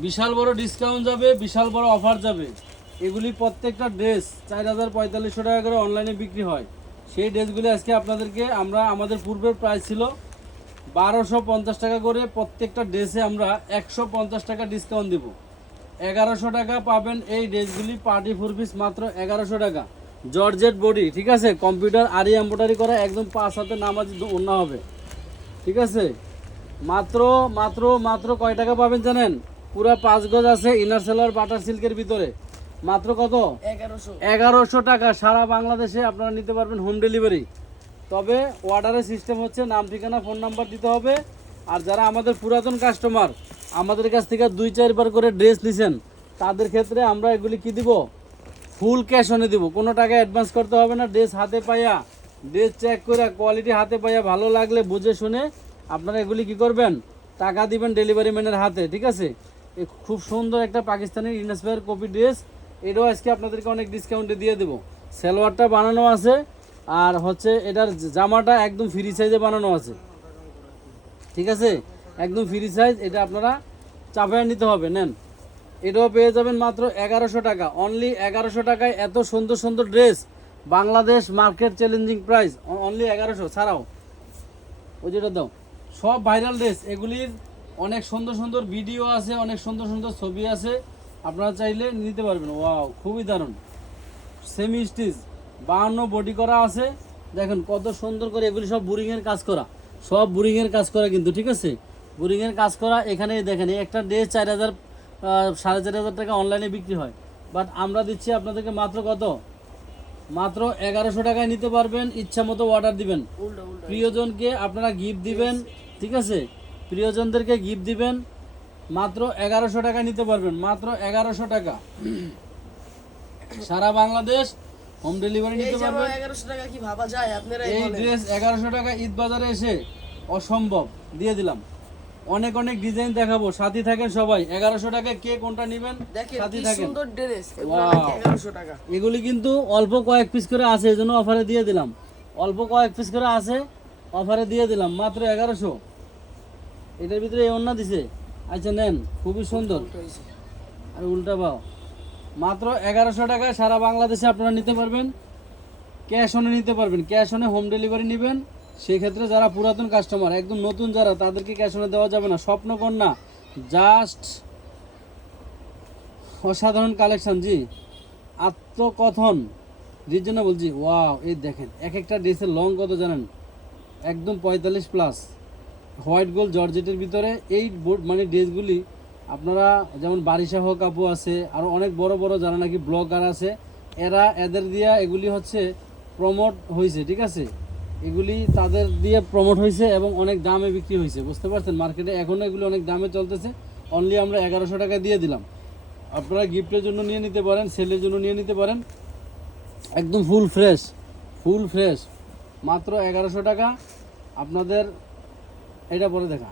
বিশাল বড় ডিসকাউন্ট যাবে, বিশাল বড় অফার যাবে। এগুলি প্রত্যেকটা ড্রেস 4,000-4,500 টাকা করে অনলাইনে বিক্রি হয়। সেই ড্রেসগুলি আজকে আপনাদেরকে আমরা, আমাদের পূর্বের প্রাইস ছিল 1,250 টাকা করে, প্রত্যেকটা ড্রেসে আমরা 150 টাকা ডিসকাউন্ট দেবো। 1,100 টাকা পাবেন এই ড্রেসগুলি, পার্টি 4 পিস মাত্র 1,100 টাকা। জর্জেট বডি, ঠিক আছে, কম্পিউটার আরি এমব্রয়ডারি করা, একদম 5 হাতে নামাজি ওড়না হবে, ঠিক আছে। মাত্র মাত্র মাত্র কয় টাকা পাবেন জানেন? পুরা 5 গজ আছে, ইনার সেলার বাটার সিল্কের ভিতরে। মাত্র কত? 1,100 টাকা। সারা বাংলাদেশে আপনারা নিতে পারবেন হোম ডেলিভারি। তবে অর্ডারের সিস্টেম হচ্ছে নাম, ঠিকানা, ফোন নাম্বার দিতে হবে। আর যারা আমাদের পুরাতন কাস্টমার, আমাদের কাছ থেকে 2-4 বার করে ড্রেস নিছেন, তাদের ক্ষেত্রে আমরা এগুলি কি দিব? ফুল ক্যাশ অনে দিব। কোনো টাকা অ্যাডভান্স করতে হবে না। ড্রেস হাতে পাইয়া, ড্রেস চেক করে, কোয়ালিটি হাতে পাইয়া, ভালো লাগলে বুঝে শুনে আপনারা এগুলি কি করবেন? টাকা দিবেন ডেলিভারি ম্যানের হাতে, ঠিক আছে। এই খুব সুন্দর একটা পাকিস্তানের ইনস্পায়ার কপি ড্রেস, এটাও আজকে আপনাদেরকে অনেক ডিসকাউন্টে দিয়ে দেবো। সালোয়ারটা বানানো আছে, আর হচ্ছে এটার জামাটা একদম ফ্রি সাইজে বানানো আছে, ঠিক আছে, একদম ফ্রি সাইজ। এটা আপনারা চাপায় নিতে হবে, নেন। এটাও পেয়ে যাবেন মাত্র 1,100 টাকা। অনলি 1,100 টাকায় এত সুন্দর সুন্দর dress, Bangladesh market challenging price, only 1,100 ছাড়াও। ওই যেটা দাও, সব ভাইরাল ড্রেস। এগুলির অনেক সুন্দর সুন্দর ভিডিও আছে, অনেক সুন্দর সুন্দর ছবি আছে, আপনারা চাইলে নিতে পারবেন। ওয়াও, খুবই দারুণ। সেমি স্টিচ 52 বডি করা আছে, দেখেন কত সুন্দর করে। এগুলি সব বুরিংয়ের কাজ করা, সব বুরিংয়ের কাজ করা কিন্তু, ঠিক আছে, বুরিংয়ের কাজ করা। এখানে দেখেন একটা ড্রেস 4,000 4,500 টাকা অনলাইনে বিক্রি হয়, বাট আমরা দিচ্ছি আপনাদেরকে মাত্র কত? মাত্র 1,100 টাকায় নিতে পারবেন। ইচ্ছা মতো অর্ডার দিবেন, প্রিয়জনকে আপনারা গিফট দিবেন, ঠিক আছে, প্রিয়জনদেরকে গিফট দিবেন। মাত্র 1,100 টাকা নিতে পারবেন, মাত্র 1,100 টাকা। সারা বাংলাদেশ হোম ডেলিভারি নিতে পারবেন। 1,100 টাকা কি ভাবা যায়? আপনারা এই ড্রেস 1,100 টাকা ঈদ বাজারে এসে অসম্ভব দিয়ে দিলাম। অনেক অনেক ডিজাইন দেখাবো, সাথী থাকেন সবাই। 1,100 টাকায় কে কোনটা নেবেন দেখেন সাথী কি থাকেন। সুন্দর ড্রেস, এগুলো Wow. নাকি 1,100 টাকা। এগুলি কিন্তু অল্প কয়েক পিস করে আছে, এই জন্য অফারে দিয়ে দিলাম। অল্প কয়েক পিস করে আছে, অফারে দিয়ে দিলাম মাত্র 1,100। এটার ভিতরে এই ওড়না দিছে, আচ্ছা নেন, খুবই সুন্দর। আর উল্টা পাও, মাত্র 1,100 টাকায় সারা বাংলাদেশে আপনারা নিতে পারবেন। ক্যাশ অনে নিতে পারবেন, ক্যাশ অনে হোম ডেলিভারি নেবেন। সেক্ষেত্রে যারা পুরাতন কাস্টমার, একদম নতুন যারা, তাদেরকে ক্যাশ অনে দেওয়া যাবে না। স্বপ্নকন্যা, জাস্ট অসাধারণ কালেকশন, জি। আত্মকথন, রিজনেবল, জি। ওয়াও, এই দেখেন এক একটা ড্রেসের লং কত জানেন? একদম 45+। হোয়াইট গোল্ড জর্জেটের ভিতরে এই মানে ড্রেসগুলি আপনারা, যেমন বারিশাহ কাপু আছে, আরও অনেক বড় বড় যারা নাকি ব্লগার আছে, এদের দিয়া এগুলি হচ্ছে প্রমোট হয়েছে, ঠিক আছে, এগুলি তাদের দিয়ে প্রমোট হয়েছে এবং অনেক দামে বিক্রি হয়েছে, বুঝতে পারছেন। মার্কেটে এখনও এগুলি অনেক দামে চলতেছে। অনলি আমরা 1,100 টাকা দিয়ে দিলাম। আপনারা গিফটের জন্য নিয়ে নিতে পারেন, সেলের জন্য নিয়ে নিতে পারেন। একদম ফুল ফ্রেশ, ফুল ফ্রেশ, মাত্র 1,100 টাকা। আপনাদের এটা পরে দেখা,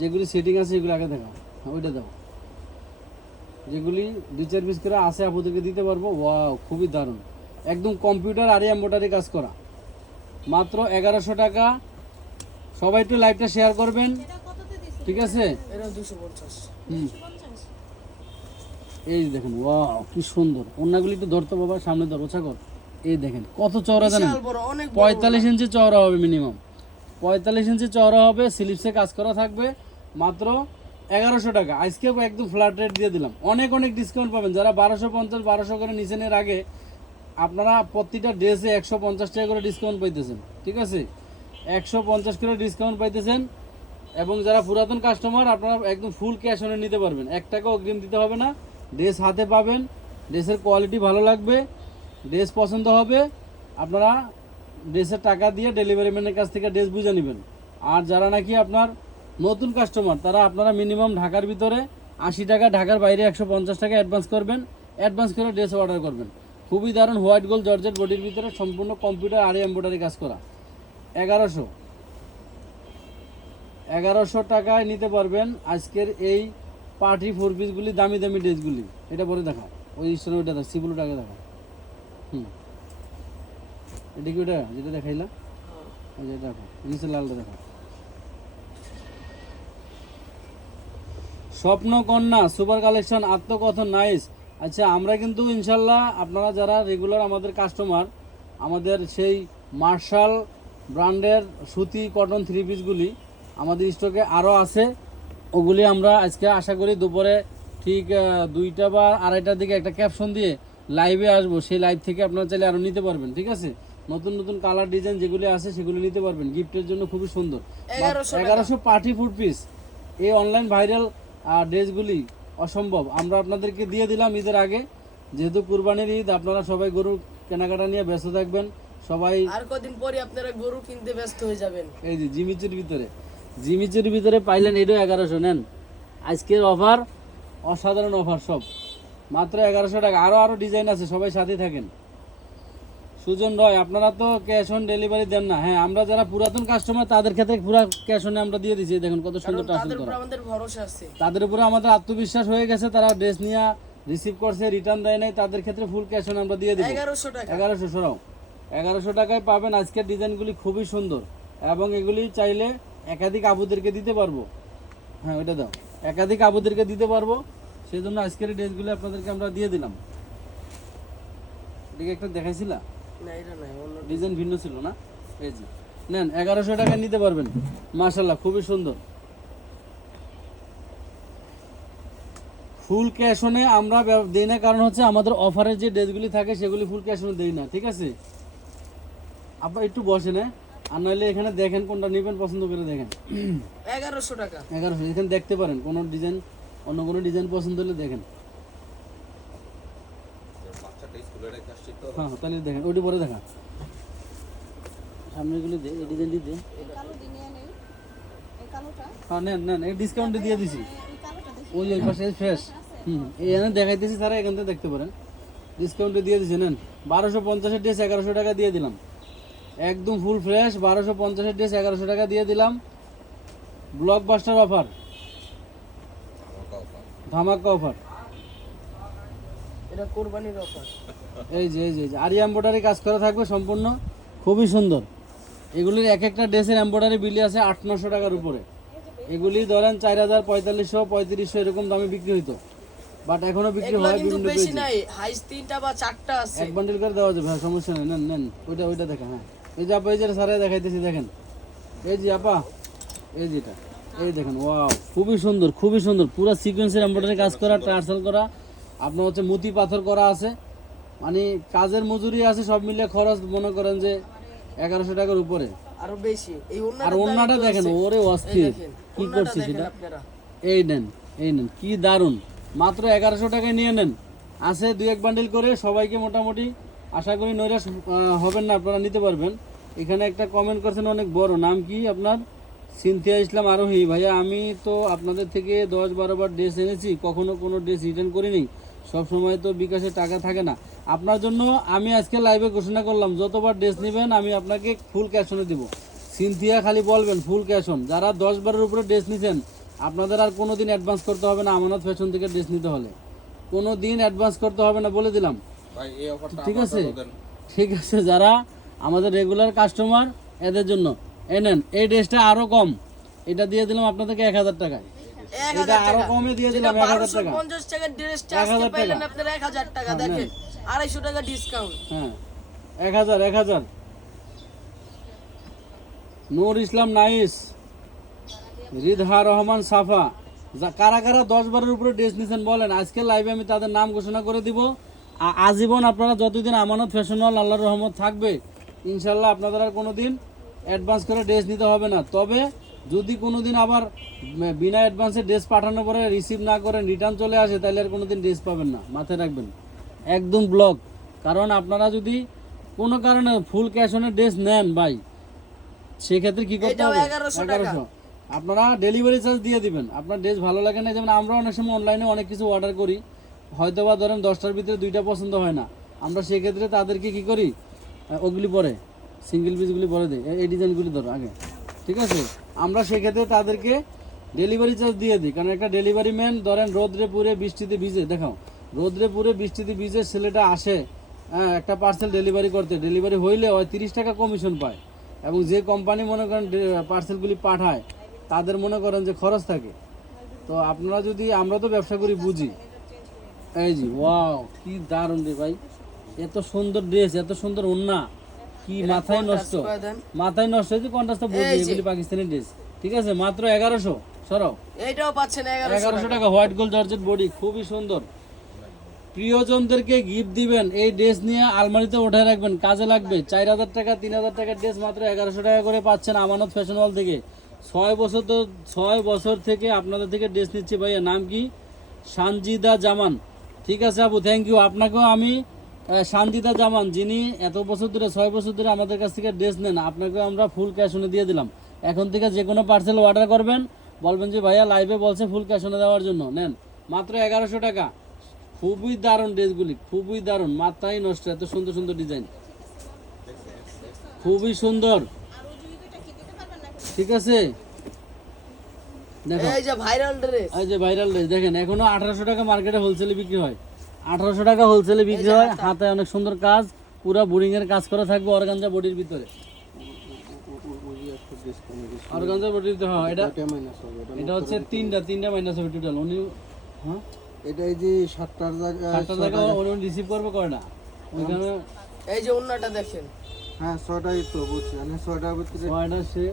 যেগুলি সেটিং আছে এগুলো আগে দেখা, ওইটা দাও। যেগুলি 2-4 পিস করে আছে আপনাদেরকে দিতে পারবো। ওয়াও, খুবই দারুণ, একদম কম্পিউটার আর এমব্রয়ডারি কাজ করা, মাত্র 1,100 টাকা। সবাই একটু লাইভটা শেয়ার করবেন, ঠিক আছে। এটা 250। হুম, এই দেখেন, ওয়াও কি সুন্দর। ওড়নাগুলি একটু ধরতো বাবা, সামনে ধর, ওছা কর। এই দেখেন কত চওড়া জানেন? বিশাল বড়, অনেক বড়। 45 ইঞ্চি চওড়া হবে, মিনিমাম 45 ইঞ্চি চওড়া হবে। স্লিপসে কাজ করা থাকবে, মাত্র 1,100 টাকা। আজকে একদম ফ্ল্যাট রেট দিয়ে দিলাম। অনেক অনেক ডিসকাউন্ট পাবেন। যারা 1,250-1,200 করে নিছেন এর আগে, আপনারা প্রতিটা ড্রেসে 150 টাকা করে ডিসকাউন্ট পাইতেছেন, ঠিক আছে, 150 করে ডিসকাউন্ট পাইতেছেন। এবং যারা পুরাতন কাস্টমার, আপনারা একদম ফুল ক্যাশ অনে নিতে পারবেন, 1 টাকাও অগ্রিম দিতে হবে না। ড্রেস হাতে পাবেন, ড্রেসের কোয়ালিটি ভালো লাগবে, ড্রেস পছন্দ হবে, আপনারা ড্রেসের টাকা দিয়ে ডেলিভারি ম্যানের কাছ থেকে ড্রেস বুঝে নেবেন। আর যারা নাকি আপনার নতুন কাস্টমার, তারা আপনারা মিনিমাম ঢাকার ভিতরে 80 টাকা, ঢাকার বাইরে 150 টাকা অ্যাডভান্স করবেন। অ্যাডভান্স করে ড্রেস অর্ডার করবেন। খুবই দারুণ, হোয়াইট গোল্ড জর্জেট বডির ভিতরে সম্পূর্ণ কম্পিউটার আর এমব্রয়ডারি কাজ করা। 1,100 টাকায় নিতে পারবেন আজকের এই পার্টি 4 পিসগুলি, দামি দামি ড্রেসগুলি। এটা পরে দেখাও, ওই স্টোনে ওইটা দেখো, সিগুলো টাকা দেখাও। এটা কি ওটা যেটা দেখাইলা? ওই যে দেখো, নিচে লালটা দেখো। স্বপ্নকন্যা সুপার কালেকশন, আত্মকথন নাইস। আচ্ছা, আমরা কিন্তু ইনশাল্লাহ আপনারা যারা রেগুলার আমাদের কাস্টমার, আমাদের সেই মার্শাল ব্র্যান্ডের সুতি কটন থ্রি পিসগুলি আমাদের স্টকে আরও আছে। ওগুলি আমরা আজকে আশা করি দুপুরে ঠিক 2টা বা 2:30টার দিকে একটা ক্যাপশন দিয়ে লাইভে আসবো। সেই লাইভ থেকে আপনারা চাইলে আরও নিতে পারবেন, ঠিক আছে? নতুন নতুন কালার ডিজাইন যেগুলি আছে সেগুলি নিতে পারবেন, গিফটের জন্য খুবই সুন্দর। 1100 পার্টি ফুড পিস। এই অনলাইন ভাইরাল ড্রেসগুলি অসম্ভব। আমরা আপনাদেরকে দিয়ে দিলাম ঈদের আগে, যেহেতু কুরবানির ঈদ, আপনারা সবাই গরু কেনাকাটা নিয়ে ব্যস্ত থাকবেন। সবাই আর কদিন পরে আপনারা গরু কিনতে ব্যস্ত হয়ে যাবেন। এই যে জিমিচুর ভিতরে পাইলেন, এটাও 1100 নেন। আজকের অফার অসাধারণ অফার, সব মাত্র 1100 টাকা। আরও ডিজাইন আছে, সবাই সাথে থাকেন। সুজন রয়, আপনারা তো ক্যাশ অন ডেলিভারি দেন না। হ্যাঁ, আমরা যারা পুরাতন কাস্টমার তাদের ক্ষেত্রে পুরো ক্যাশ অনে আমরা দিয়ে দিচ্ছি। দেখুন কত সুন্দর টাসেল তাদের উপর করা। আমাদের ভরসা আছে। তাদের উপরে আমাদের আত্মবিশ্বাস হয়ে গেছে, তারা ড্রেস নিয়ে রিসিভ করছে, রিটার্ন দেয় নাই, তাদের ক্ষেত্রে ফুল ক্যাশ অন আমরা দিয়ে দেবো। 1100 টাকা। 1100 সরাও, 1100 টাকায় পাবেন। আজকের ডিজাইনগুলি খুবই সুন্দর এবং এগুলি চাইলে একাধিক আবুদেরকে দিতে পারবো। হ্যাঁ, ওইটা দাও, একাধিক আবুদেরকে দিতে পারবো। সেই জন্য আজকের ড্রেসগুলি আপনাদেরকে আমরা দিয়ে দিলাম। এদিকে একটা দেখাইছিলা, না এটা নাই, অন্য ডিজাইন ভিন্ন ছিল না? এই যে নেন, 1100 টাকায় নিতে পারবেন। মাশাআল্লাহ, খুবই সুন্দর। ফুল ক্যাশ অনে আমরা দেই না, কারণ হচ্ছে আমাদের অফারের যে ড্রেসগুলি থাকে সেগুলি ফুল ক্যাশ অনে দেই না, ঠিক আছে? আপনার একটু বসেন, হ্যাঁ, আর নাহলে এখানে দেখেন কোনটা নেবেন, পছন্দ করে দেখেন। 1100 টাকা। 1100, এখানে দেখতে পারেন কোনো ডিজাইন, অন্য কোনো ডিজাইন পছন্দ হলে দেখেন। হ্যাঁ, তাহলে দেখেন, ওইটি পরে দেখা, সামনেগুলি দে, এই ডিজাইনটি দে। হ্যাঁ, নেন নেন, এই ডিসকাউন্টে দিয়ে দিছি। ওই ওই পাশে ফ্রেশ, এখানে দেখাইতেছি, তারা এখান থেকে দেখতে পারেন। ডিসকাউন্টে দিয়ে দিছি, নেন। 1250-এর ড্রেস 1100 টাকা দিয়ে দিলাম, একদম ফুল ফ্রেশ। 1250-এর ড্রেস 1100 টাকা দিয়ে দিলাম। ব্লকবাস্টার অফার, ধামাকা অফার। এটা কোরবানির অফার। এই যে আরি এমব্রয়ডারি কাজ করা থাকবে সম্পূর্ণ, খুবই সুন্দর। এগুলির এক একটা ড্রেসের এমব্রয়ডারি বিলি আছে 800-900 টাকার উপরে। এগুলি ধরেন 4000, 4500, 3500 এরকম দামে বিক্রি হইতো, বাট এখনো বিক্রি এগুলা হয় কিন্তু বিভিন্ন বেশি পেজে। নাই, হাইস 3টা বা 4টা আছে। এক বান্ডিল করে দেওয়া যাবে, হ্যাঁ, সমস্যা নেই। নেন নেন, ওইটা দেখেন। হ্যাঁ, এই যে আপা, এই যে সারা দেখাইতেছি, দেখেন। এই যে আপা, এই যেটা, এই দেখেন, ওয়াও, খুবই সুন্দর, খুবই সুন্দর। পুরো সিকোয়েন্সের এমব্রয়ডারি কাজ করা, টার্সেল করা, আপনার হচ্ছে মতি পাথর করা আছে। মানে কাজের মজুরি আছে, সব মিলিয়ে খরচ মনে করেন যে 1100 টাকার উপরে। আরো বেশি। এই আর ওন্নাটা দেখেন, ওরে অস্থির, কি করছে সেটা। আপনারা এই নেন, কি দারুন। মাত্র 1100 টাকায় নিয়ে নেন। আছে 2-1 বান্ডিল করে, সবাইকে মোটামুটি আশা করি নৈরাশ হবেন না, আপনারা নিতে পারবেন। এখানে একটা কমেন্ট করছেন অনেক বড়, নাম কি আপনার? সিনথিয়া ইসলাম আরোহী। ভাইয়া, আমি তো আপনাদের থেকে 10-12 বার ড্রেস এনেছি, কখনো কোনো ড্রেস রিটার্ন করিনি। সব সময় তো বিকাশে টাকা থাকে না। আপনার জন্য আমি আজকে লাইভে ঘোষণা করলাম, যতবার ড্রেস নেবেন আমি আপনাকে ফুল ক্যাশ অনে দেবো। সিনথিয়া খালি বলবেন ফুল ক্যাশ অন। যারা 10 বারের উপরে ড্রেস নিছেন, আপনাদের আর কোনো দিন অ্যাডভান্স করতে হবে না। আমানত ফ্যাশন থেকে ড্রেস নিতে হলে কোনো দিন অ্যাডভান্স করতে হবে না, বলে দিলাম, ঠিক আছে? ঠিক আছে, যারা আমাদের রেগুলার কাস্টমার এদের জন্য এই নেন। এই ড্রেসটা আরো কম, এটা দিয়ে দিলাম আপনাদেরকে 1000 টাকায়। এটা আরো কমে দিয়ে দিলাম 1000 টাকা। 1250 টাকার ড্রেসটা আজকে পাইলেন আপনারা 1000 টাকা। দেখেন 250 টাকা ডিসকাউন্ট। হ্যাঁ, 1000। নূর ইসলাম নাইস, রিদহা রহমান সাফা, কারা কারা 10 বারের উপরে ড্রেস নিছেন বলেন। আজকে লাইভে আমি তাদের নাম ঘোষণা করে দিব। আজীবন আপনারা যতদিন আমানত ফ্যাশন হল আল্লাহর রহমত থাকবে, ইনশাল্লাহ আপনাদের আর কোনো দিন অ্যাডভান্স করে ড্রেস নিতে হবে না। তবে যদি কোনো দিন আবার বিনা অ্যাডভান্সে ড্রেস পাঠানোর পরে রিসিভ না করেন, রিটার্ন চলে আসে, তাহলে আর কোনো দিন ড্রেস পাবেন না, মাথায় রাখবেন। একদম ব্লক। কারণ আপনারা যদি কোনো কারণে ফুল ক্যাশ অনে ড্রেস নেন ভাই, সেক্ষেত্রে কি করতে হবে? 1100 আপনারা ডেলিভারি চার্জ দিয়ে দিবেন। আপনার ড্রেস ভালো লাগে না, যেমন আমরা অনেক সময় অনলাইনে অনেক কিছু অর্ডার করি, হয়তো বা ধরেন 10টার ভিতরে 2টা পছন্দ হয় না, আমরা সেক্ষেত্রে তাদেরকে কি করি, ওগুলি পরে সিঙ্গেল পিসগুলি পরে দিই, এই ডিজাইনগুলি ধরো আগে, ঠিক আছে? আমরা সেক্ষেত্রে তাদেরকে ডেলিভারি চার্জ দিয়ে দিই। কারণ একটা ডেলিভারি ম্যান ধরেন রোদ্রে পুরে বৃষ্টিতে ভিজে, দেখাও, রোদ্রে পুরে বৃষ্টিতে ভিজে ছেলেটা আসে একটা পার্সেল ডেলিভারি করতে, ডেলিভারি হইলে ওই 30 টাকা কমিশন পায়। এবং যে কোম্পানি মনে করেন পার্সেলগুলি পাঠায়, তাদের মনে করেন যে খরচ থাকে, তো আপনারা যদি, আমরা তো ব্যবসা করি বুঝি। এই জি ওয়াও, কি দারুণ রে ভাই, এত সুন্দর ড্রেস, এত সুন্দর ওন্না, কি মাথায় নষ্ট, করে দেন। মাথায় নষ্ট হয়েছে কন্ট্রাস্টটা বুঝি, এই যে। এগুলি পাকিস্তানি ড্রেস। ঠিক আছে, মাত্র 1100। সরাও, এইটাও পাচ্ছেন 1100 1100 টাকা, হোয়াইট গোল্ড জর্জেট বডি, খুবই সুন্দর। প্রিয়জনদেরকে গিফট দিবেন, এই ড্রেস নিয়ে আলমারিতে উঠায় রাখবেন, কাজে লাগবে। 4000 টাকা 3000 টাকার ড্রেস মাত্র 1100 টাকা করে পাচ্ছেন আমানত ফ্যাশন হল থেকে। 6 বছর থেকে আপনাদের থেকে ড্রেস নিচ্ছি ভাইয়া। নাম কি? সানজিদা জামান। ঠিক আছে আপু, থ্যাংক ইউ। আপনাকেও আমি সানজিদা জামান, যিনি এত বছর ধরে 6 বছর ধরে আমাদের কাছ থেকে ড্রেস নেন, আপনাকেও আমরা ফুল ক্যাশ অনে দিয়ে দিলাম। এখন থেকে যে কোনো পার্সেল অর্ডার করবেন, বলবেন যে ভাইয়া লাইভে বলছে ফুল ক্যাশ অনে দেওয়ার জন্য, নেন মাত্র 1100 টাকা। খুবই দারুণ ড্রেসগুলি, খুবই দারুণ, মাথায় নষ্ট, এত সুন্দর সুন্দর ডিজাইন, খুবই সুন্দর। ঠিক আছে, দেখো এই যে ভাইরাল ড্রেস, এই যে ভাইরাল ড্রেস দেখেন, এখনো 1800 টাকা মার্কেটে হোলসেলে বিক্রি হয়। 1800 টাকা হোলসেলে বিক্রি হয়। হাতে অনেক সুন্দর কাজ, পুরো বোরিং এর কাজ করা থাকবে অর্গানজা বডির ভিতরে। অর্গানজা বডির ভিতরে, হ্যাঁ এটা হচ্ছে তিনটা মাইনাস হবে টোটাল। উনি হ্যাঁ এটা এই যে 7টার জায়গায় 7টা টাকা উনি রিসিভ করবে কয়টা ওইখানে। এই যে ওন্নাটা দেখেন, হ্যাঁ 6টাই তো বুঝছি, মানে 6টার ভিতরে কয়টা সে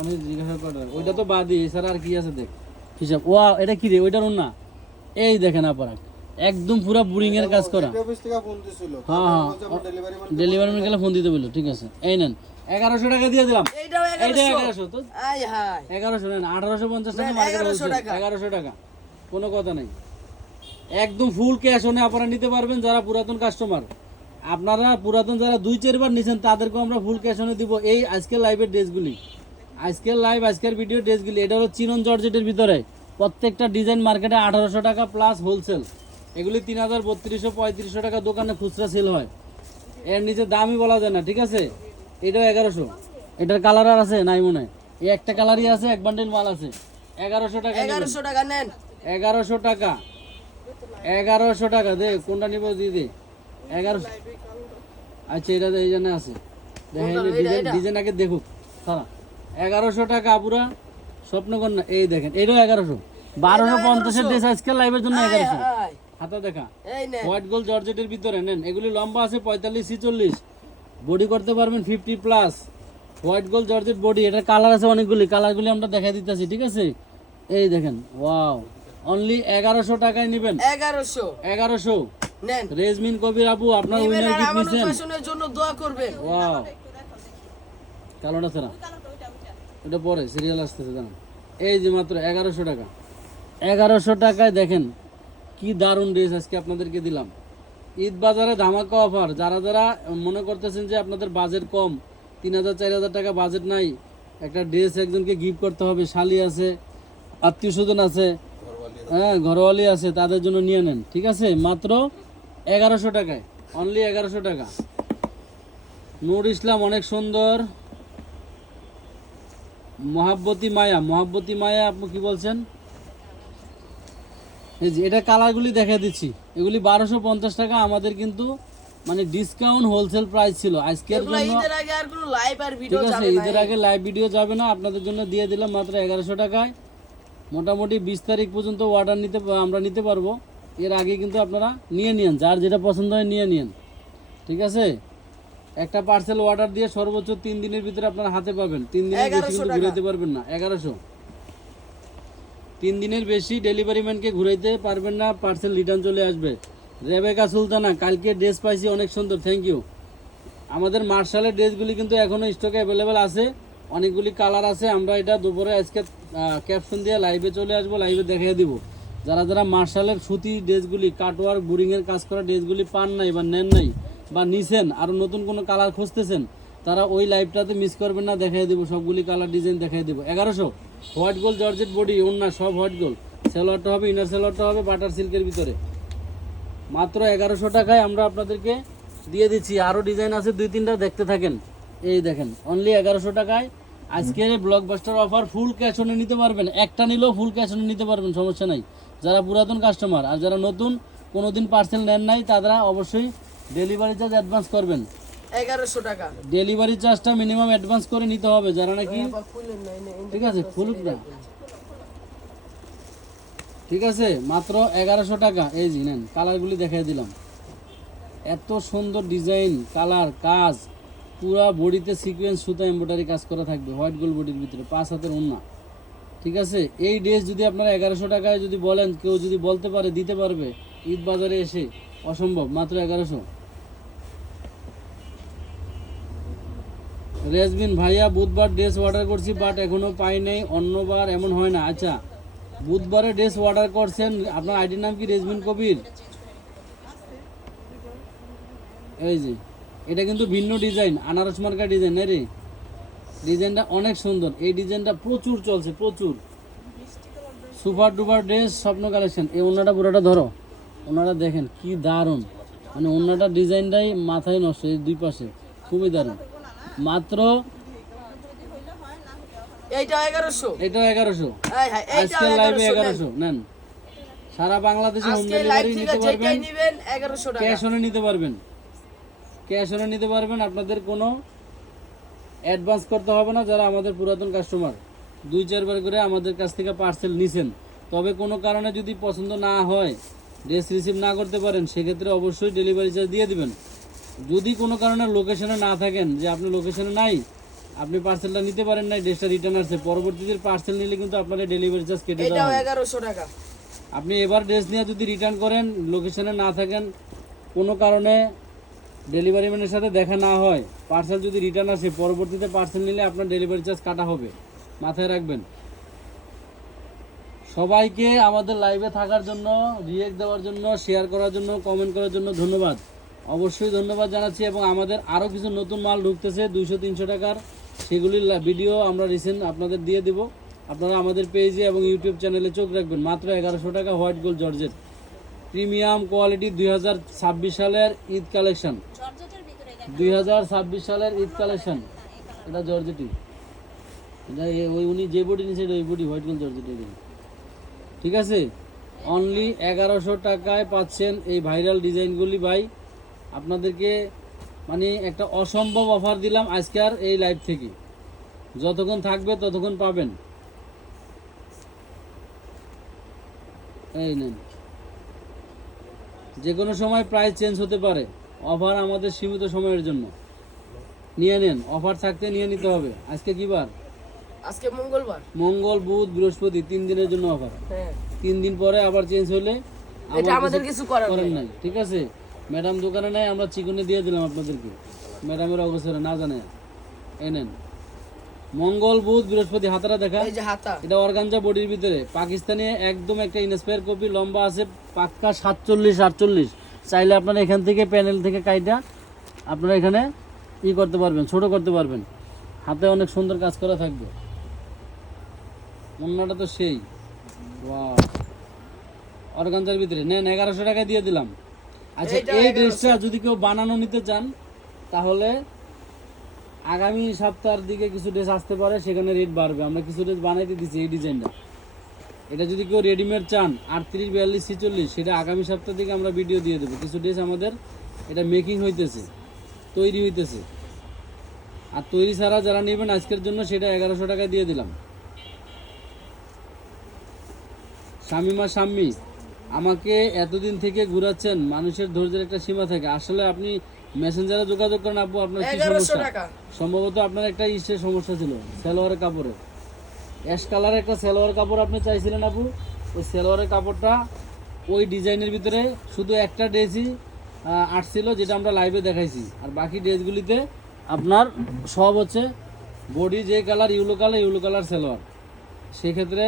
অনেক জিজ্ঞাসা করে, ওইটা তো বাদই, এছাড়া আর কি আছে দেখ হিসাব। ওয়া এটা কি রে, ওইটার না, এই দেখেন আপনারা একদম পুরো বোরিং এর কাজ করা। অফিস থেকে ফোন দিছিল, হ্যাঁ ডেলিভারি ডেলিভারি ম্যান গেলে ফোন দিতে বললো। ঠিক আছে, এই নেন 1100 টাকা দিয়ে দিলাম। এইটাও এইটা 1100। 1100 তো আই হাই, 1100 নেন, 1850 টাকা নেন, মার্কেট 1100 হচ্ছে, টাকা। 1100 টাকা, কোনো কথা নাই। একদম ফুল ক্যাশ অনে আপনারা নিতে পারবেন যারা পুরাতন কাস্টমার। আপনারা পুরাতন যারা 2-4 বার নিছেন তাদেরকেও আমরা ফুল ক্যাশ অনে দিব। এই আজকের লাইভের ড্রেসগুলি, আজকের লাইভ, আজকের ভিডিও ড্রেসগুলি, এটা হলো চিনন জর্জেটের ভিতরে। প্রত্যেকটা ডিজাইন মার্কেটে 1800 টাকা প্লাস হোলসেল। এগুলি 3000, 3200, 3500 টাকা দোকানে খুচরা সেল হয়, এর নিচে দামই বলা যায় না। ঠিক আছে, এটাও 1100। এটার কালার আর আছে নাই মনে হয়, এই একটা কালারই আছে, এক বান্ডেল মাল আছে। 1100 টাকা নেবেন। 1100 টাকা নেন। 1100 টাকা, 1100 টাকা দে, কোনটা নিব দিয়ে দে। 1100, আচ্ছা এটা এই জন্য আছে, দেখেন ডিজাইন, ডিজাইন আগে দেখুক সারা। 1100 টাকা পুরা স্বপ্নকন্যা, এই দেখেন এটাও 1100। 1250 এর ড্রেস আজকে লাইভের জন্য 1100। আই, হাতা দেখা, এই নেন। হোয়াইট গোল্ড জর্জেটের ভিতরে নেন। এগুলি লম্বা আছে 45-46, বডি করতে পারবেন 50 plus. White gold georgette body, এটার কালার আছে অনেকগুলি, কালারগুলি আমরা দেখাই দিতেছি। ঠিক আছে, এই দেখেন, ওয়াও, অনলি 1100 টাকায় নেবেন। 1100 নেন। রেজমিন কবির আপু, আপনার নিবেন উইনার আর গিফট আমাদের নিছেন। ফ্যাশনের জন্য দোয়া করবেন। ওয়াও, কালোটা ছাড়া এটা পরে সিরিয়াল আসতেছে জানেন। এই যে মাত্র 1100 টাকা, 1100 টাকায় দেখেন কি দারুণ ড্রেস আজকে আপনাদেরকে দিলাম। ঈদ বাজারে ধামাকা অফার। যারা যারা মনে করতেছেন যে আপনাদের বাজেট কম, 3000-4000 টাকা বাজেট নাই, একটা ড্রেস একজনকে গিফট করতে হবে, শালি আছে, আত্মীয় স্বজন আছে, হ্যাঁ ঘরওয়ালি আছে, তাদের জন্য নিয়ে নেন। ঠিক আছে, মাত্র 1100 টাকায়, অনলি 1100 টাকা। নূর ইসলাম অনেক সুন্দর। মহাব্বতী মায়া, আপনি কি বলছেন? এই যে এটা কালারগুলি দেখা দিচ্ছি, এগুলি 1250 টাকা আমাদের কিন্তু মানে ডিসকাউন্ট হোলসেল প্রাইস ছিল আজকের এগুলো জন্য। ঈদের আগে আর কোনো লাইভ আর ভিডিও ঠিক আছে, যাবে না। ঈদের আগে লাইভ ভিডিও যাবে না, আপনাদের জন্য দিয়ে দিলাম মাত্র 1100 টাকায়। মোটামুটি 20 তারিখ পর্যন্ত অর্ডার আমরা নিতে পারবো। এর আগে কিন্তু আপনারা নিয়ে নিন, যার যেটা পছন্দ হয় নিয়ে নিন। ঠিক আছে, একটা পার্সেল অর্ডার দিয়ে সর্বোচ্চ 3 দিনের ভিতরে আপনারা হাতে পাবেন। 3 দিনের বেশি কিন্তু ঘুরাইতে পারবেন না। 1100, 3 দিনের বেশি ডেলিভারি ম্যানকে ঘুরাইতে পারবেন না, পার্সেল রিটার্ন চলে আসবে। রেবেকা সুলতানা, কালকে ড্রেস পাইছি অনেক সুন্দর, থ্যাংক ইউ। আমাদের মার্শালের ড্রেসগুলি কিন্তু এখনও স্টকে অ্যাভেলেবেল আছে, অনেকগুলি কালার আছে। আমরা এটা দুপুরে আজকে ক্যাপশন দিয়ে লাইভে চলে আসবো, লাইভে দেখিয়ে দিব। যারা যারা মার্শালের সুতি ড্রেসগুলি, কাটওয়ার্ক বোরিংয়ের কাজ করা ড্রেসগুলি পান নাই বা নেন নাই বা নিছেন, আরও নতুন কোনো কালার খুঁজতেছেন, তারা ওই লাইভটাতে মিস করবেন না, দেখিয়ে দেবো সবগুলি কালার ডিজাইন দেখিয়ে দেবো। 1100, হোয়াইট গোল্ড জর্জেট বডি, ওন্না সব হোয়াইট গোল্ড, সেলোয়ারটা হবে, ইনার সেলোয়ারটা হবে বাটার সিল্কের ভিতরে। মাত্র 1100 টাকায় আমরা আপনাদেরকে দিয়ে দিচ্ছি। আরও ডিজাইন আছে 2-3টা, দেখতে থাকেন। এই দেখেন, অনলি 1100 টাকায় আজকের ব্লকবাস্টার অফার। ফুল ক্যাশ অনে নিতে পারবেন, একটা নিলেও ফুল ক্যাশ অনে নিতে পারবেন, সমস্যা নাই। যারা পুরাতন কাস্টমার আর যারা নতুন কোনোদিন পার্সেল নেন নাই, তারা অবশ্যই ডেলিভারি চার্জ অ্যাডভান্স করবেন। 1100 টাকা। ডেলিভারি চার্জটা মিনিমাম অ্যাডভান্স করে নিতে হবে যারা নাকি, আবার খুলেন না, ঠিক আছে খুলুক না, ঠিক আছে মাত্র 1100 টাকা। এই জি নেন, কালারগুলি দেখাই দিলাম, এত সুন্দর ডিজাইন, কালার, কাজ, পুরা বডিতে সিকোয়েন্স সুতা এমব্রয়ডারি কাজ করা থাকবে, হোয়াইট গোল্ড বডির ভিতরে, 5 হাতের ওড়না, ঠিক আছে। এই ড্রেস যদি আপনারা 1100 টাকায় যদি বলেন, কেউ যদি বলতে পারে দিতে পারবে ঈদ বাজারে এসে, অসম্ভব, মাত্র 1100। রেজবিন ভাইয়া বুধবার ড্রেস অর্ডার করছি বাট এখনো পাই নাই, অন্যবার এমন হয় না। আচ্ছা, বুধবারে ড্রেস অর্ডার করছেন, আপনার আইডির নাম কি রেজবিন কবির? এই যে এটা কিন্তু ভিন্ন ডিজাইন, আনারস মার্কা ডিজাইন, না রে, ডিজাইনটা অনেক সুন্দর, এই ডিজাইনটা প্রচুর চলছে, প্রচুর সুপার ডুপার ড্রেস, স্বপ্ন কালেকশন। এই ওনাটা পুরোটা ধরো, ওনারা দেখেন কি দারুণ, মানে ওনাটা ডিজাইনটাই মাথায় নষ্ট, এই দুই পাশে খুবই দারুণ। মাত্র এইটা 1100, এটাও 1100, হ্যাঁ হ্যাঁ, এইটা আজকে লাইভে 1100 1100 নেন, সারা বাংলাদেশে হোম আজকে লাইভ ডেলিভারি থেকে নিতে যেটাই পারবেন, নেবেন 1100 টাকা। ক্যাশ অনে নিতে পারবেন, ক্যাশ অনে নিতে পারবেন, আপনাদের কোনো অ্যাডভান্স করতে হবে না। যারা আমাদের পুরাতন কাস্টমার 2-4 বার করে আমাদের কাছ থেকে পার্সেল নিছেন, তবে কোনো কারণে যদি পছন্দ না হয়, ড্রেস রিসিভ না করতে পারেন, সেক্ষেত্রে অবশ্যই ডেলিভারি চার্জ দিয়ে দিবেন। যদি কোনো কারণে লোকেশনে না থাকেন, যে আপনি লোকেশনে নাই, আপনি পার্সেলটা নিতে পারেন নাই, ড্রেসটা রিটার্ন আসছে, পরবর্তীতে পার্সেল নিলে কিন্তু আপনাদের ডেলিভারি চার্জ কেটে দেওয়া এটাও হবে। 1100 টাকা। আপনি এবার ড্রেস নিয়ে যদি রিটার্ন করেন, লোকেশনে না থাকেন, কোনো কারণে ডেলিভারি ম্যানের সাথে দেখা না হয়, পার্সেল যদি রিটার্ন আসে, পরবর্তীতে পার্সেল নিলে আপনার ডেলিভারি চার্জ কাটা হবে, মাথায় রাখবেন। সবাইকে আমাদের লাইভে থাকার জন্য, রিয়েক্ট দেওয়ার জন্য, শেয়ার করার জন্য, কমেন্ট করার জন্য ধন্যবাদ, অবশ্যই ধন্যবাদ জানাচ্ছি। এবং আমাদের আরও কিছু নতুন মাল ঢুকতেছে 200-300 টাকার, সেগুলির ভিডিও আমরা রিসেন্ট আপনাদের দিয়ে দেব। আপনারা আমাদের পেজে এবং ইউটিউব চ্যানেলে চোখ রাখবেন। মাত্র 1100 টাকা, white gold georgette, premium quality, 2026 সালের ঈদ কালেকশন, 2026 সালের ঈদ কালেকশন। এটা জর্জেটি, এটা ওই উনি যে বডি নিয়েছে ওই বডি, হোয়াইট গোল্ড জর্জেট, ঠিক আছে। অনলি 1100 টাকায় পাচ্ছেন এই ভাইরাল ডিজাইনগুলি। ভাই আপনাদেরকে মানে একটা অসম্ভব অফার দিলাম আজকের এই লাইভ থেকে, যতক্ষণ থাকবে ততক্ষণ পাবেন। এই নেন, যে কোনো সময় প্রাইস চেঞ্জ হতে পারে, অফার আমাদের সীমিত সময়ের জন্য, নিয়ে নেন, অফার থাকতে নিয়ে নিতে হবে। আজকে কি বার? আজকে মঙ্গলবার, মঙ্গল, বুধ, বৃহস্পতি, 3 দিনের জন্য অফার। হ্যাঁ 3 দিন পরে আবার চেঞ্জ হলে এটা আমাদের কিছু করার করেন নেই। নাই, ঠিক আছে। ম্যাডাম দোকানে নাই, আমরা চিকনে দিয়ে দিলাম আপনাদেরকে, ম্যাডামের অবসরে না জানে। এই নেন, মঙ্গল, বুধ, বৃহস্পতি, হাতাটা দেখা, এই যে হাতা, এটা অর্গানজা বডির ভিতরে, পাকিস্তানি একদম একটা ইনস্পায়ার কপি, লম্বা আছে পাক্কা 47-48। চাইলে আপনারা এখান থেকে প্যানেল থেকে কাইটা আপনারা এখানে ই করতে পারবেন, ছোট করতে পারবেন, হাতে অনেক সুন্দর কাজ করা থাকবে। ওন্নাটা তো সেই ওয়াও, অর্গানজার ভিতরে নেন, 1100 টাকায় দিয়ে দিলাম। আচ্ছা, এই ড্রেসটা যদি কেউ বানানো নিতে চান, তাহলে আগামী সপ্তাহের দিকে কিছু ড্রেস আসতে পারে, সেখানে রেট বাড়বে। আমরা কিছু ড্রেস বানাইতে দিচ্ছি এই ডিজাইনটা, এটা যদি কেউ রেডিমেড চান 38, 42, 46, সেটা আগামী সপ্তাহ থেকে আমরা ভিডিও দিয়ে দেবো। কিছু ড্রেস আমাদের এটা মেকিং হইতেছে, তৈরি হইতেছে, আর তৈরি ছাড়া যারা নেবেন আজকের জন্য, সেটা 1100 টাকায় দিয়ে দিলাম। শামিমা শাম্মী, আমাকে এতদিন থেকে ঘুরাচ্ছেন, মানুষের ধৈর্যের একটা সীমা থাকে। আসলে আপনি মেসেঞ্জারে যোগাযোগ করেন আপু, আপনার কি 1100 সমস্যা? টাকা। সম্ভবত আপনার একটা ইসের সমস্যা ছিল, সালোয়ারের কাপড়ে, অ্যাশ কালারের একটা সালোয়ার কাপড় আপনি চাইছিলেন আপু। ওই সালোয়ারের কাপড়টা ওই ডিজাইনের ভিতরে শুধু একটা ড্রেসই আসছিল, যেটা আমরা লাইভে দেখাইছি, আর বাকি ড্রেসগুলিতে আপনার সব হচ্ছে বডি যে কালার, ইউলো কালার সালোয়ার। সেক্ষেত্রে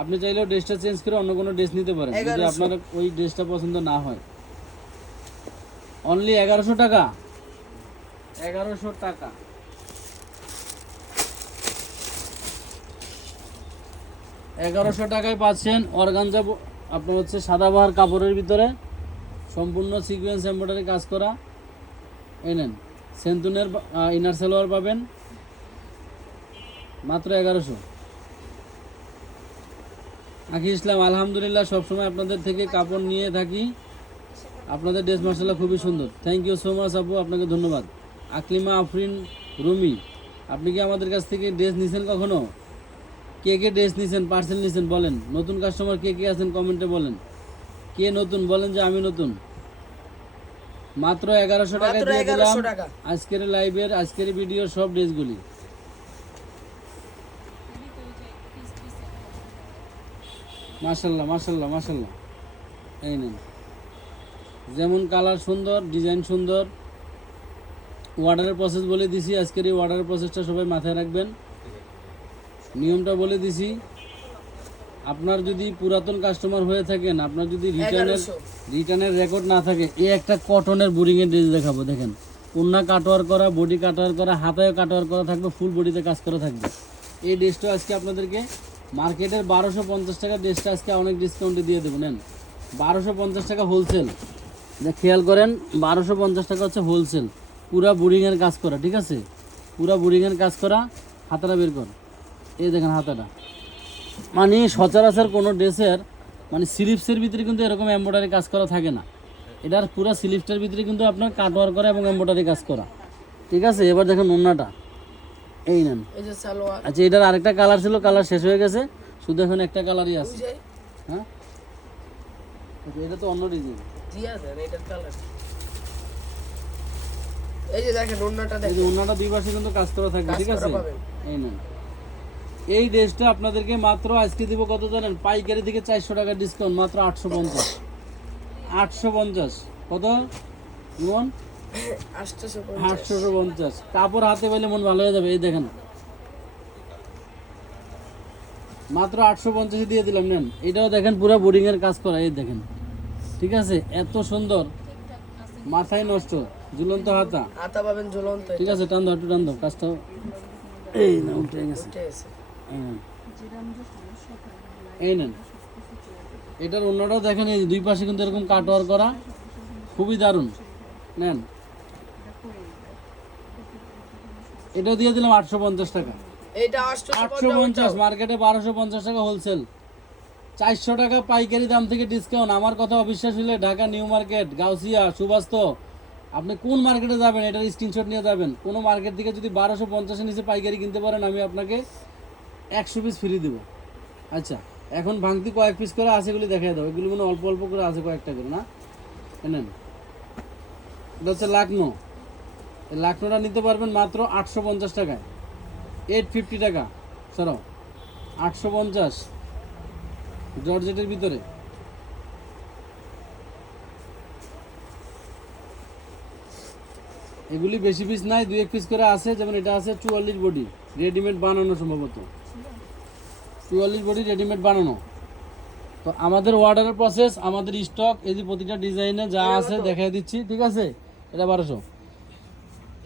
আপনি চাইলেও ড্রেসটা চেঞ্জ করে অন্য কোনো ড্রেস নিতে পারেন, যদি আপনার ওই ড্রেসটা পছন্দ না হয়। অনলি 1100 টাকা, 1100 টাকা। 1100 টাকায় পাচ্ছেন অর্গানজা, আপনার হচ্ছে সাদাবাহার কাপড়ের ভিতরে সম্পূর্ণ সিকোয়েন্স এমব্রয়ডারি কাজ করা। এই নেন, সেন্তুনের ইনার সালোয়ার পাবেন মাত্র 1100। আকি ইসলাম, আলহামদুলিল্লাহ, সবসময় আপনাদের থেকে কাপড় নিয়ে থাকি, আপনাদের ড্রেস মার্শাল্লাহ খুবই সুন্দর। থ্যাংক ইউ সো মাচ আপু, আপনাকে ধন্যবাদ। আকলিমা আফরিন রুমি, আপনি কি আমাদের কাছ থেকে ড্রেস নিছেন কখনো? কে কে ড্রেস নিছেন, পার্সেল নিছেন বলেন। নতুন কাস্টমার কে কে আছেন কমেন্টে বলেন। কে নতুন বলেন যে আমি নতুন। মাত্র 1100 টাকা মাত্র দিয়ে দিলাম 1100 টাকা। আজকের লাইভের আজকের ভিডিওর সব ড্রেসগুলি। মাশাল্লাহ মাশাল্লাহ মাশাল্লাহ। এই নেন, যেমন কালার সুন্দর, ডিজাইন সুন্দর। অর্ডারের প্রসেস বলে দিছি, আজকের এই অর্ডারের প্রসেসটা সবাই মাথায় রাখবেন। নিয়মটা বলে দিছি, আপনার যদি পুরাতন কাস্টমার হয়ে থাকেন, আপনার যদি রিটার্নের রেকর্ড না থাকে, এই একটা কটনের বোরিংয়ের ড্রেস দেখাবো। দেখেন, ওন্না কাটওয়ার করা, বডি কাটওয়ার করা, হাতায় কাটওয়ার করা থাকবে, ফুল বডিতে কাজ করা থাকবে। এই ড্রেসটা আজকে আপনাদেরকে মার্কেটের 1250 টাকা ড্রেসটা আজকে অনেক ডিসকাউন্টে দিয়ে দেবো। নেন, 1250 টাকা হোলসেল। খেয়াল করেন, 1250 টাকা হচ্ছে হোলসেল, পুরা বোরিংয়ের কাজ করা। ঠিক আছে, পুরা বোরিংয়ের কাজ করা। হাতাটা বের কর, এই দেখেন হাতাটা। মানে সচরাচর কোনো ড্রেসের মানে স্লিভসের ভিতরে কিন্তু এরকম এমব্রয়ডারি কাজ করা থাকে না। এটার পুরো স্লিভসটার ভিতরে কিন্তু আপনার কাটওয়ার করা এবং এমব্রয়ডারি কাজ করা। ঠিক আছে, এবার দেখেন ওন্নাটা, এই নেন। এই যে সালোয়ার, আচ্ছা, এটার আরেকটা কালার ছিল, কালার শেষ হয়ে গেছে, শুধু এখন একটা কালারই আছে। বুঝাই হ্যাঁ, আচ্ছা, এটা তো অন্য ডিজাইন। দিয়া দেন এটার কালার। এই যে দেখেন ওন্নাটা এই দেখেন, যে ওন্নাটা দুই পাশে কিন্তু কাজ করা থাকবে। ঠিক আছে, করা পাবেন। এই নেন। এই ড্রেসটা আপনাদেরকে মাত্র আজকে দিব কত জানেন? পাইকারি থেকে 400 টাকা ডিসকাউন্ট, মাত্র 850। 850 কত মন? 850। কাপড় হাতে পেলে মন ভালো হয়ে যাবে। এই দেখেন, মাত্র 850 দিয়ে দিলাম। নেন, এটাও দেখেন পুরো বোর্ডিং এর কাজ করা। এই দেখেন, ঠিক আছে, এত সুন্দর, মাথায় নষ্ট, ঝুলন্ত হাতা। হাতা পাবেন ঝুলন্ত। ঠিক আছে, টান দাও, একটু টান দাও, কাজটা এই না উঠে গেছে। ঠিক আছে, এই নেন, এই নেন। এটার অন্যটাও দেখেন, এই দুই পাশে কিন্তু এরকম কাটওয়ার করা, খুবই দারুণ। নেন, এটাও দিয়ে দিলাম 850 টাকা। এটা 850, মার্কেটে 1250 টাকা হোলসেল, 400 টাকা পাইকারি দাম থেকে ডিসকাউন্ট। আমার কথা অবিশ্বাস হলে ঢাকা নিউ মার্কেট, গাউসিয়া, সুবাস্ত, আপনি কোন মার্কেটে যাবেন এটার স্ক্রিনশট নিয়ে যাবেন। কোনো মার্কেট থেকে যদি 1250-এর নিচে পাইকারি কিনতে পারেন, আমি আপনাকে 100 পিস ফ্রি দেব। আচ্ছা, এখন ভাঙতি কয়েক পিস করে আছে, এগুলি দেখাই দাও। এগুলি মানে অল্প অল্প করে আছে, কয়েকটা করে না। নেন, এটা হচ্ছে লাকনো। এই লাকনোটা নিতে পারবেন মাত্র 850 টাকায়, 850 টাকা। সরো, 850 জর্জেটের ভিতরে। এগুলি বেশি পিস নাই, 2-1 পিস করে আছে। যেমন এটা আছে 44 বডি, রেডিমেড বানানো, সম্ভবত 44 বডি রেডিমেড বানানো। তো আমাদের অর্ডারের প্রসেস, আমাদের স্টক, এই যে প্রতিটা ডিজাইনে যা আছে দেখাই দিচ্ছি। ঠিক আছে, এটা 1200।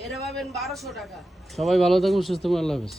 এটা পাবেন 1200 টাকা। সবাই ভালো থাকুন, সুস্থ থাকুন, আল্লাহ হাফেজ।